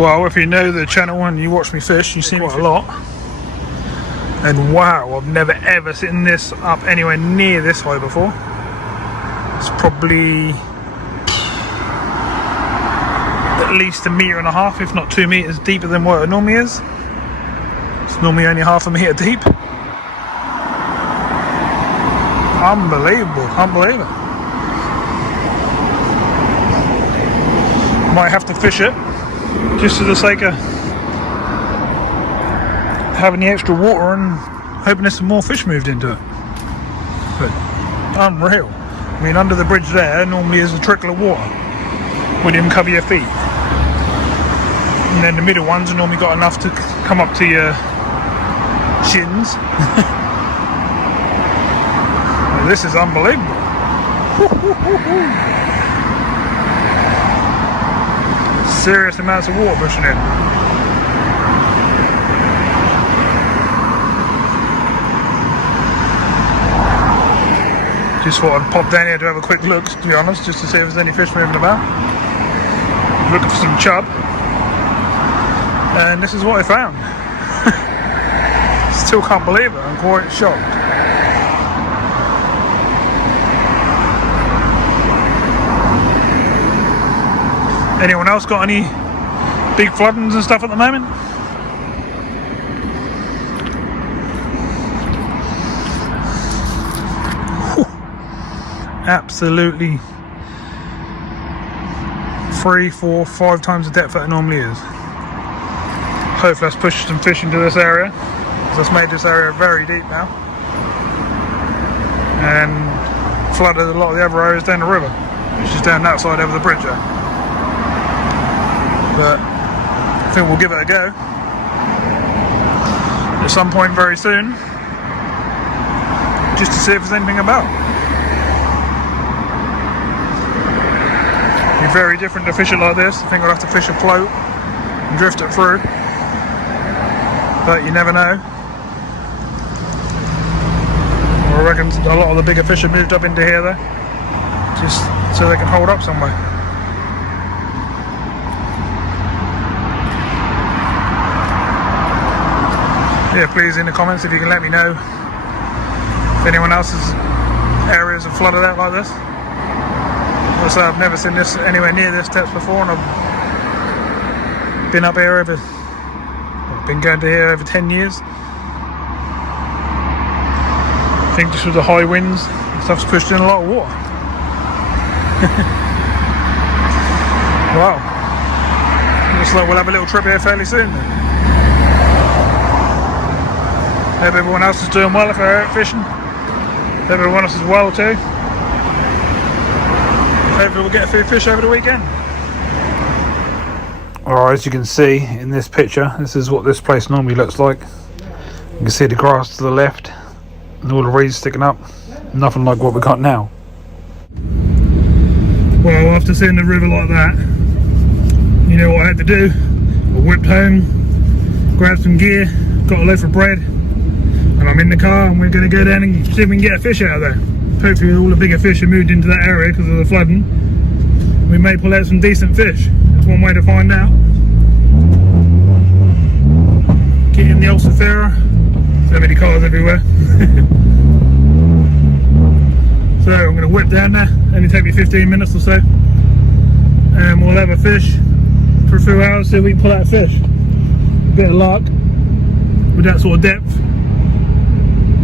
Well, if you know the channel and you watch me fish, you see me quite a lot. And wow, I've never ever seen this up anywhere near this high before. It's probably at least 1.5 meters, if not 2 meters deeper than what it normally is. It's normally only 1/2 meter deep. Unbelievable, unbelievable. Might have to fish it just for the sake of having the extra water and hoping there's some more fish moved into it. But unreal. I mean, under the bridge there normally is a trickle of water. Wouldn't even cover your feet. And then the middle ones are normally got enough to come up to your shins. Well, this is unbelievable. Serious amounts of water pushing in. Just thought I'd pop down here to have a quick look, to be honest, just to see if there's any fish moving about. Looking for some chub. And this is what I found. Still can't believe it, I'm quite shocked. Anyone else got any big floodings and stuff at the moment? Absolutely 3, 4, 5 times the depth that it normally is. Hopefully that's pushed some fish into this area. That's made this area very deep now and flooded a lot of the other areas down the river, which is down that side over the bridge there. But I think we'll give it a go at some point very soon, just to see if there's anything about. Be very different to fish it like this. I think I'll have to fish a float and drift it through, but you never know. I reckon a lot of the bigger fish have moved up into here though, just so they can hold up somewhere. Yeah, please in the comments if you can let me know if anyone else's areas have flooded out like this. Also, I've never seen this anywhere near this depth before, and I've been up here been going to here over 10 years. I think just with the high winds, stuff's pushed in a lot of water. Wow. Looks like we'll have a little trip here fairly soon then. Hope everyone else is doing well if they're out fishing. Hope everyone else is well too. Hopefully we'll get a few fish over the weekend. Alright, as you can see in this picture, this is what this place normally looks like. You can see the grass to the left and all the reeds sticking up. Nothing like what we got now. Well, after seeing the river like that, you know what I had to do? I whipped home, grabbed some gear, got a loaf of bread, and I'm in the car and we're going to go down and see if we can get a fish out of there. Hopefully all the bigger fish have moved into that area because of the flooding. We may pull out some decent fish. That's one way to find out. Get in the old Sothera. So many cars everywhere. So I'm going to whip down there. Only take me 15 minutes or so. And we'll have a fish for a few hours so we can pull out a fish. A bit of luck with that sort of depth.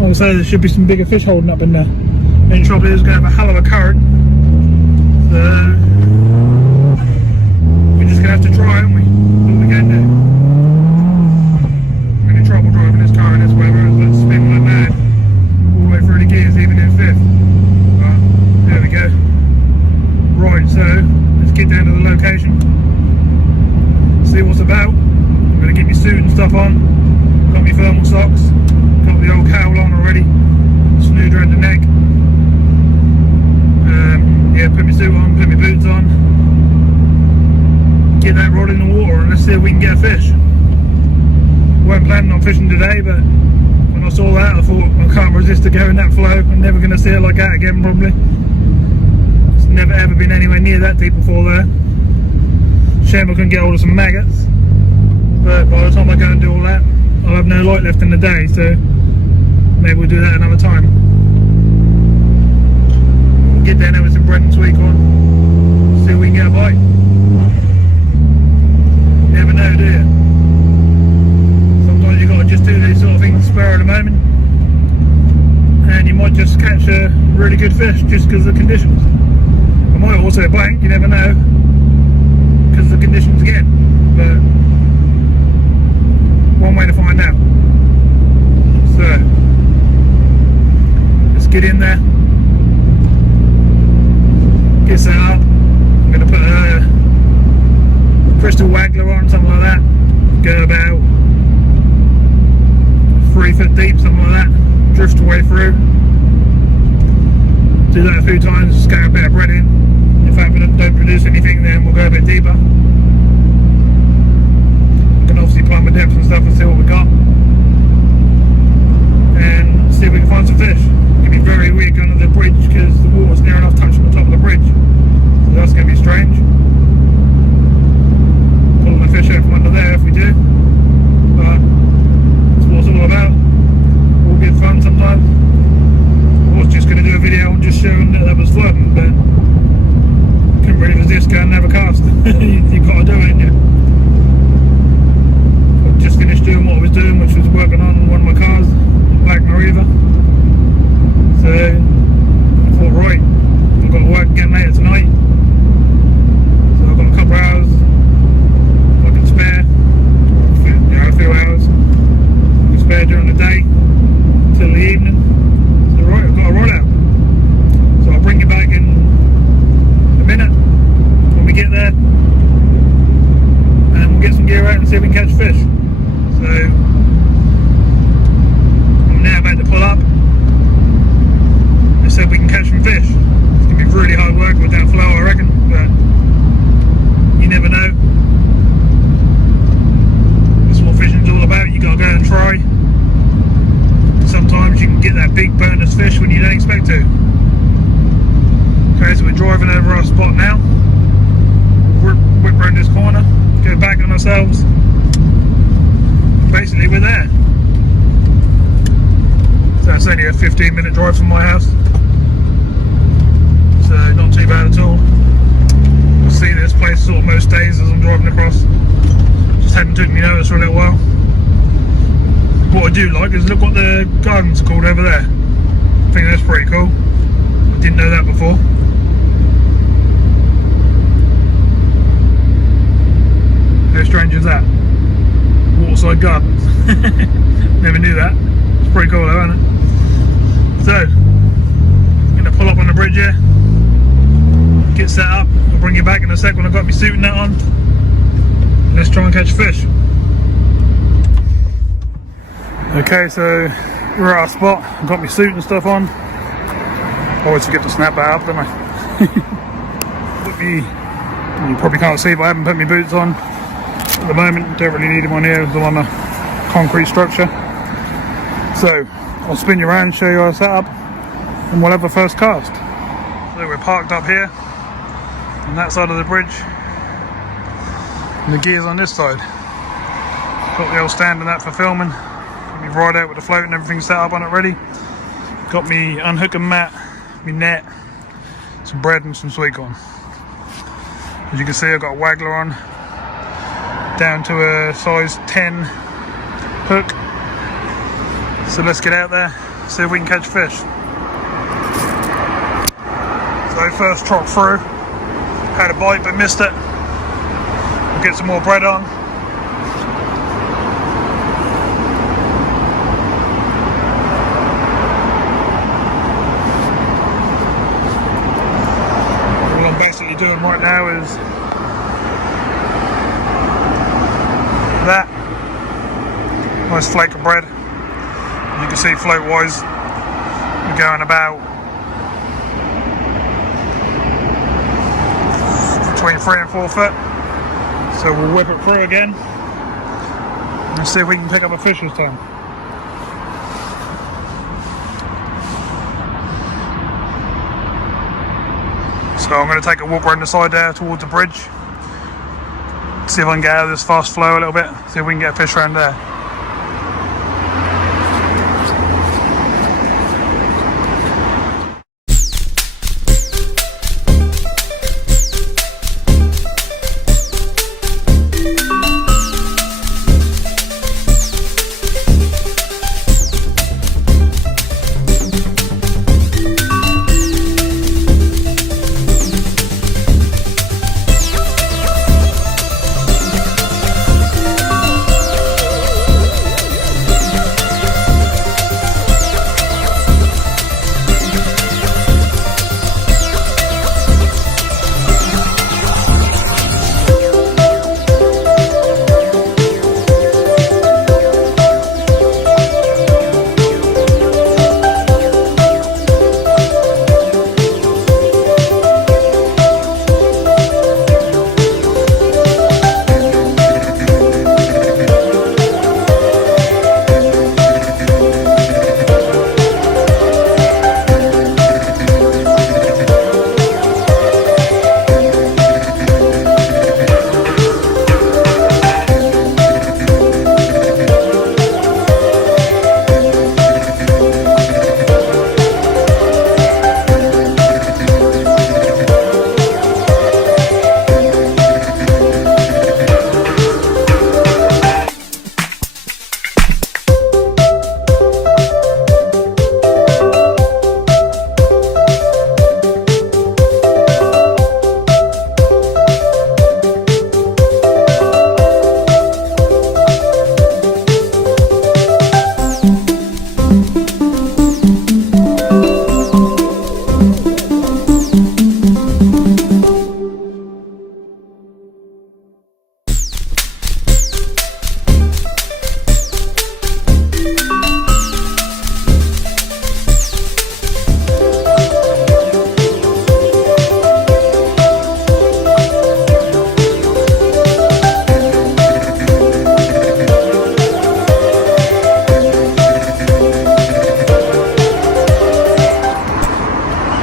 Like I say, there should be some bigger fish holding up in there. Main trouble is going to have a hell of a current, so we're just going to have to try, aren't we? What we can do. I'm in trouble driving this car in this weather, it's spinning like mad all the way through the gears, even in fifth. But there we go. Right, so let's get down to the location, see what's about. I'm going to get my suit and stuff on, got my thermal socks, got the old cowl on already, snood around the neck. Yeah, put my suit on, put my boots on, get that rod in the water and let's see if we can get a fish. Weren't planning on fishing today, but when I saw that I thought I can't resist to go in that flow. I'm never going to see it like that again probably. It's never ever been anywhere near that deep before there. Shame I couldn't get hold of some maggots. but by the time I go and do all that, I'll have no light left in the day, so maybe we'll do that another time. We'll get down there with some bread and sweet corn, see if we can get a bite. You never know, do you? Sometimes you got to just do these sort of things spur of the moment, and you might just catch a really good fish just because of the conditions. I might also blank, you never know, because of the conditions again, but one way to find out. So let's get in there, get set up. I'm going to put a crystal waggler on, something like that, go about 3 foot deep, something like that, drift away through. Do that a few times, scatter a bit of bread in. If that don't produce anything, then we'll go a bit deeper. We can obviously plumb the depth and stuff and see what we got, and see if we can find some fish. It's going to be very weird going under the bridge because the water's near enough touching the top of the bridge, so that's going to be strange. Pulling the fish out from under there if we do, but that's what it's all about. All good fun sometimes. I was just going to do a video on just showing that was flooding, but couldn't really resist going and have a cast. You got to do it, ain't you? I've just finished doing what I was doing, which was working on one of my cars, Black Mariva. So I thought, right, I've got to work again later tonight. So I've got a couple of hours I can spare, a few hours I can spare during the day until the evening. So right, I've got a rod out. So I'll bring you back in a minute when we get there, and we'll get some gear out and see if we can catch fish. So I'm now about to pull up. They said we can catch some fish. It's going to be really hard work with that flow, I reckon, but you never know. That's what fishing's all about. You got to go and try. Sometimes you can get that big bonus fish when you don't expect to. Okay, so we're driving over our spot now. Whip around this corner, go back on ourselves. Basically, we're there. So it's only a 15-minute drive from my house, so not too bad at all. You'll see this place sort of most days as I'm driving across. Just hadn't taken me notice for a little while. What I do like is look what the gardens are called over there. I think that's pretty cool. I didn't know that before. How strange is that? Waterside Gardens. Never knew that. It's pretty cool though, isn't it? So, I'm going to pull up on the bridge here, get set up. I'll bring you back in a sec when I've got my suit and that on. Let's try and catch fish. Okay, so we're at our spot. I've got my suit and stuff on. Always forget to snap that up, don't I? You probably can't see, but I haven't put my boots on at the moment. Don't really need them on here as I'm on a concrete structure. So I'll spin you around, show you our setup, and we'll have a first cast. So we're parked up here on that side of the bridge, and the gear's on this side. Got the old stand and that for filming. Got me ride out with the float and everything set up on it ready. Got me unhooking mat, me net, some bread and some sweet corn. As you can see, I've got a waggler on, down to a size 10 hook. So let's get out there, see if we can catch fish. So first trot through, had a bite but missed it. We'll get some more bread on. All I'm basically doing right now is that nice flake of bread. You can see float wise we're going about between 3 and 4 foot, so we'll whip it through again and see if we can pick up a fish this time. So I'm going to take a walk around the side there towards the bridge, See if I can get out of this fast flow a little bit, see if we can get a fish around there.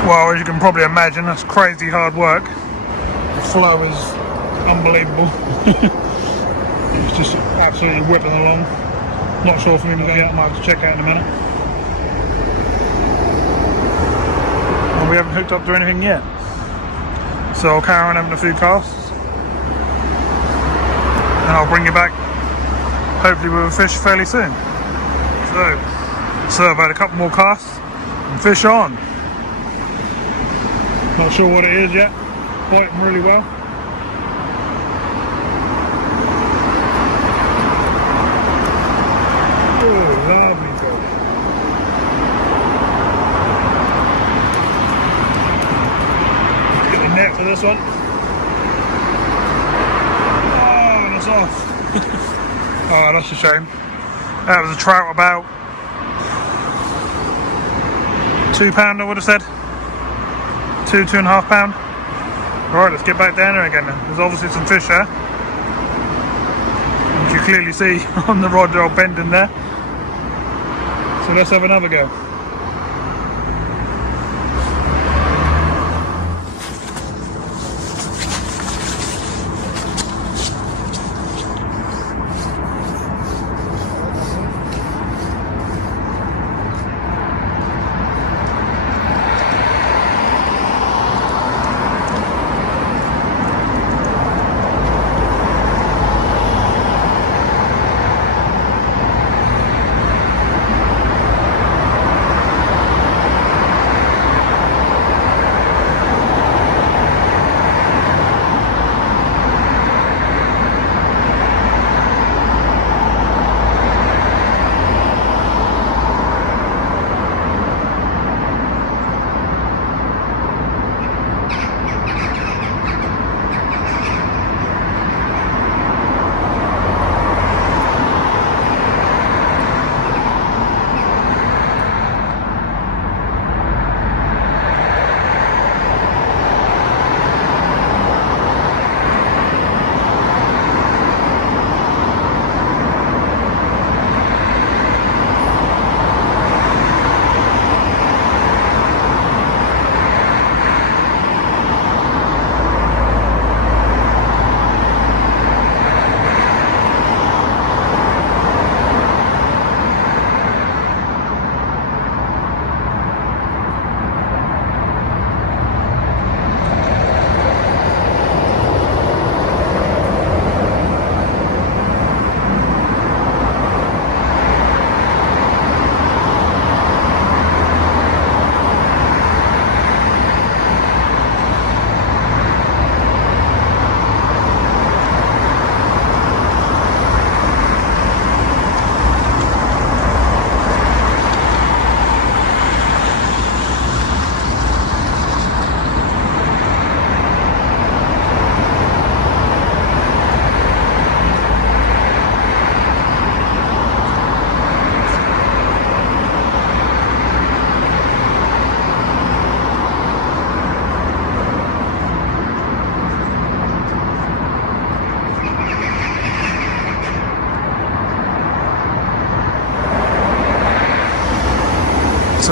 Well, as you can probably imagine, that's crazy hard work. The flow is unbelievable. It's just absolutely whipping along. Not sure if I'm going to go yet, I might have to check out in a minute. And we haven't hooked up to anything yet. So I'll carry on having a few casts. And I'll bring you back, hopefully with a fish fairly soon. So I've had a couple more casts and fish on. Not sure what it is yet, biting really well. Oh, lovely fish. Get the net for this one. Oh, and it's off. Oh, that's a shame. That was a trout about £2, I would have said. 2.5 pound. Alright, let's get back down there again then. There's obviously some fish there. You can clearly see on the rod they're all bending there. So let's have another go.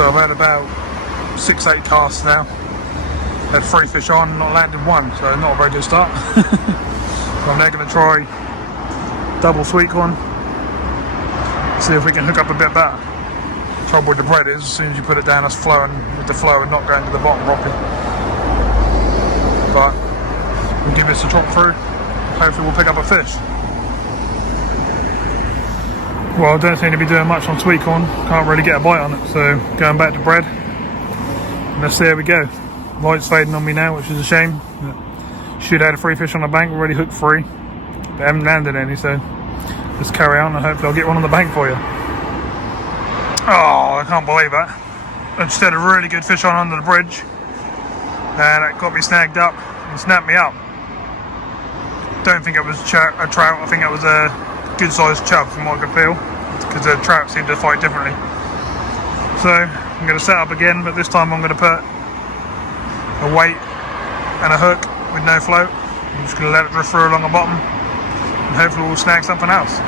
So I've had about 6-8 casts now. Had 3 fish on, not landed one, so not a very good start. So I'm now going to try double sweet corn, see if we can hook up a bit better. The trouble with the bread is, as soon as you put it down, it's flowing with the flow and not going to the bottom properly. But we'll give this a chop through. Hopefully we'll pick up a fish. Well, I don't seem to be doing much on sweet corn. Can't really get a bite on it, so going back to bread. And let's see how we go. Light's fading on me now, which is a shame. Should have had 3 fish on the bank, already hooked 3, but haven't landed any, so let's carry on and hopefully I'll get one on the bank for you. Oh, I can't believe that. I just had a really good fish on under the bridge, and it got me snagged up and snapped me up. Don't think it was a trout, I think it was a good sized chub from what I could feel, because the trout seemed to fight differently. So I'm going to set up again, but this time I'm going to put a weight and a hook with no float. I'm just going to let it drift through along the bottom and hopefully we'll snag something else.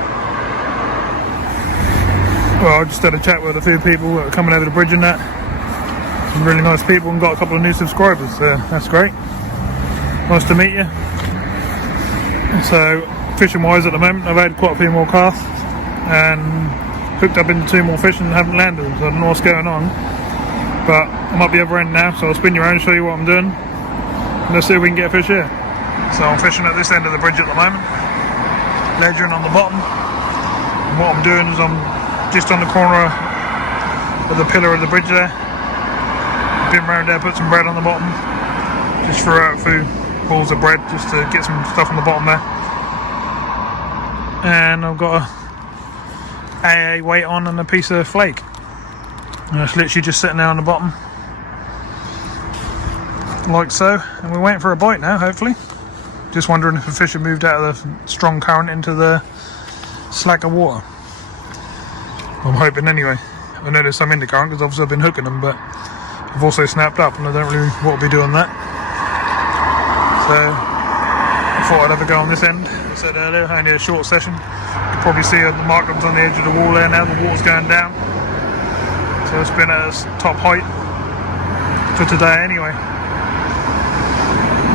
Well, I just had a chat with a few people that are coming over the bridge and that. Some really nice people, and got a couple of new subscribers, so that's great. Nice to meet you. So fishing wise at the moment, I've had quite a few more casts and hooked up into 2 more fish and haven't landed them, so I don't know what's going on. But I'm up the other end now, so I'll spin you around and show you what I'm doing. And let's see if we can get a fish here. So I'm fishing at this end of the bridge at the moment, ledgering on the bottom. And what I'm doing is I'm just on the corner of the pillar of the bridge there. Been round there, put some bread on the bottom. Just throw out a few balls of bread just to get some stuff on the bottom there. And I've got a AA weight on and a piece of flake. And it's literally just sitting there on the bottom, like so, and we're waiting for a bite now, hopefully. Just wondering if the fish have moved out of the strong current into the slacker water. I'm hoping anyway. I know there's some in the current because obviously I've been hooking them, but I've also snapped up and I don't really want to be doing that. So I thought I'd have a go on this end. I said earlier, only a short session. You can probably see the markings on the edge of the wall there now, the water's going down. So it's been at its top height for today anyway.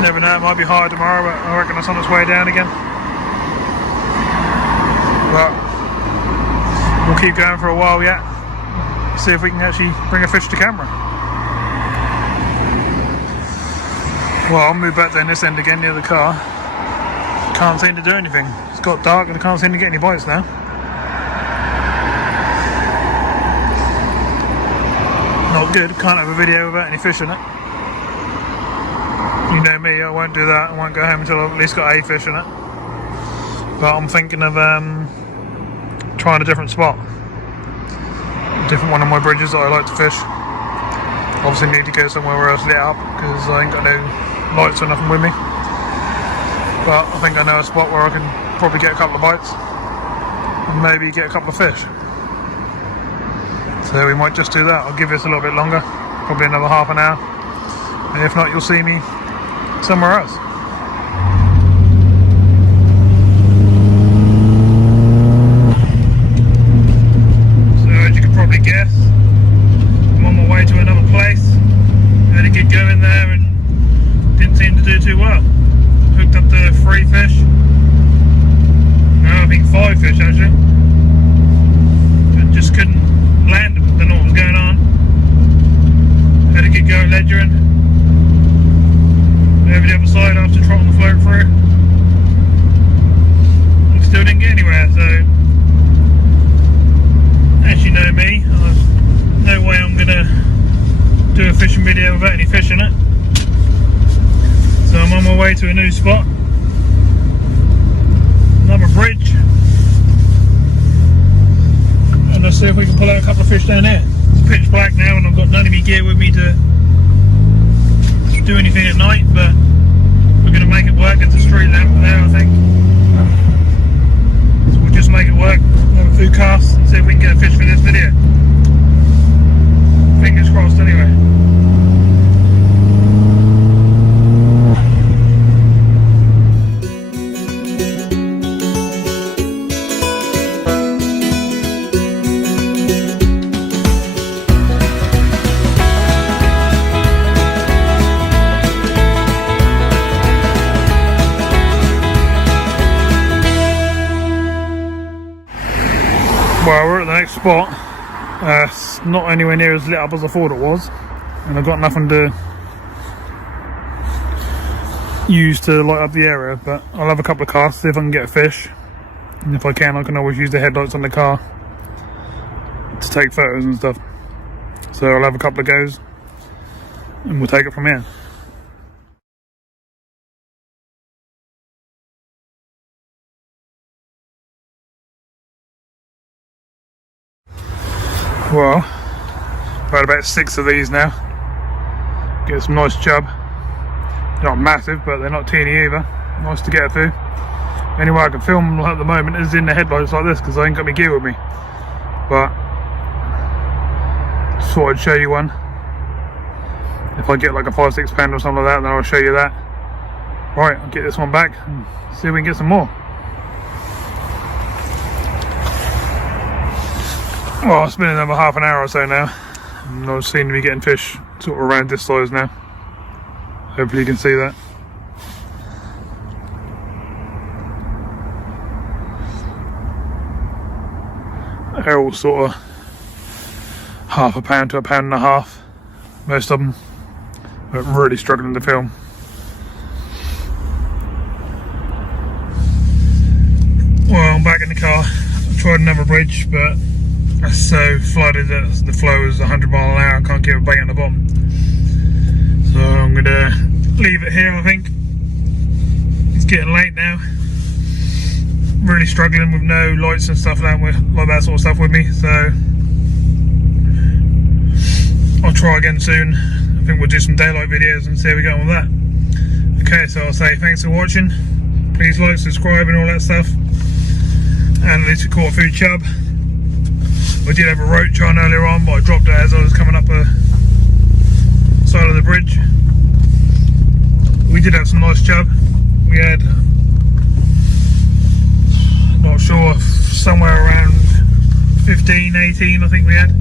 Never know, it might be higher tomorrow, but I reckon it's on its way down again. But we'll keep going for a while yet. See if we can actually bring a fish to camera. Well, I'll move back down this end again near the car. Can't seem to do anything. It's got dark and I can't seem to get any bites now. Not good, can't have a video without any fish in it. You know me, I won't do that. I won't go home until I've at least got a fish in it. But I'm thinking of trying a different spot. A different one of my bridges that I like to fish. Obviously need to go somewhere where else lit up because I ain't got no lights or nothing with me. But I think I know a spot where I can probably get a couple of bites and maybe get a couple of fish. So we might just do that. I'll give this a little bit longer, probably another half an hour. And if not, you'll see me somewhere else. So as you can probably guess, I'm on my way to another place. Had a good go in there and didn't seem to do too well. Hooked up to 3 fish. No, I think 5 fish actually. But just couldn't land them. Don't know what was going on. Had a good go at ledgering. Over the other side after trotting the float through. And still didn't get anywhere, so as you know me, there's no way I'm gonna do a fishing video without any fish in it. So I'm on my way to a new spot. Another bridge. And let's see if we can pull out a couple of fish down there. It's pitch black now and I've got none of my gear with me to do anything at night, but we're going to make it work. It's a street lamp there, I think. So we'll just make it work, have a few casts and see if we can get a fish for this video. Fingers crossed anyway. Well, we're at the next spot. It's not anywhere near as lit up as I thought it was, and I've got nothing to use to light up the area, but I'll have a couple of casts, see if I can get a fish, and if I can always use the headlights on the car to take photos and stuff. So I'll have a couple of goes and we'll take it from here. Well, I've had about 6 of these now. Get some nice chub. They're not massive, but they're not teeny either. Nice to get through. The only way I can film them at the moment is in the headlights like this, because I ain't got my gear with me. But just thought I'd show you one. If I get like a 5-6 pound or something like that, then I'll show you that. Right, I'll get this one back and see if we can get some more. Well, it's been another half an hour or so now, and I seem to be getting fish sort of around this size now. Hopefully you can see that. They're all sort of half a pound to a pound and a half, most of them, but really struggling to film. Well, I'm back in the car. I tried another bridge, but that's so flooded that the flow is 100 mile an hour. I can't get a bait on the bottom. So I'm going to leave it here, I think. It's getting late now. Really struggling with no lights and stuff like that sort of stuff with me. So I'll try again soon. I think we'll do some daylight videos and see how we go on with that. Okay, so I'll say thanks for watching. Please like, subscribe and all that stuff. And at least we caught a food chub. I did have a roach on earlier on, but I dropped it as I was coming up the side of the bridge. We did have some nice chub. We had, not sure, somewhere around 15, 18 I think we had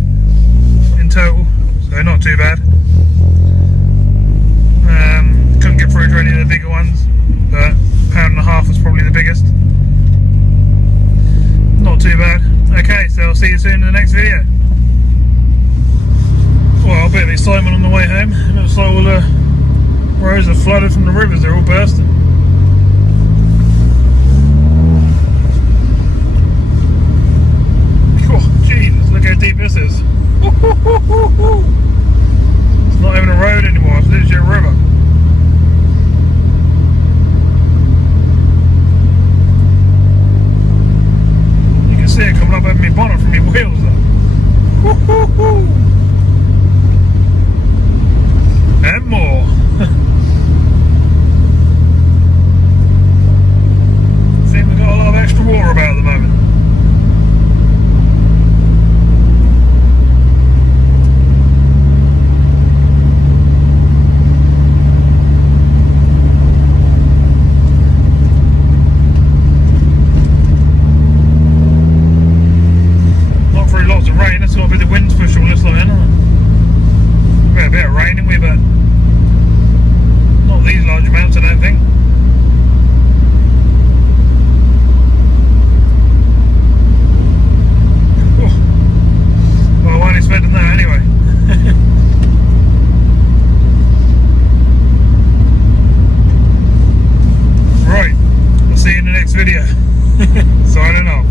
in total, so not too bad. Couldn't get through to any of the bigger ones, but £1.5 was probably the biggest. Not too bad. Okay, so I'll see you soon in the next video. Well, a bit of excitement on the way home. It looks like all the roads are flooded from the rivers, they're all bursting. Oh, Jesus, look how deep this is. It's not even a road anymore, it's literally a river. See it coming up over my bonnet from my wheels though. And more. Seems we've got a lot of extra water about at the moment. Rain, that's got to be the wind's pushing all this lot in, isn't it? We've had a bit of rain, haven't we, but not these large amounts, I don't think. Oh. Well, I ain't expecting that anyway. Right, I'll see you in the next video. Signing off.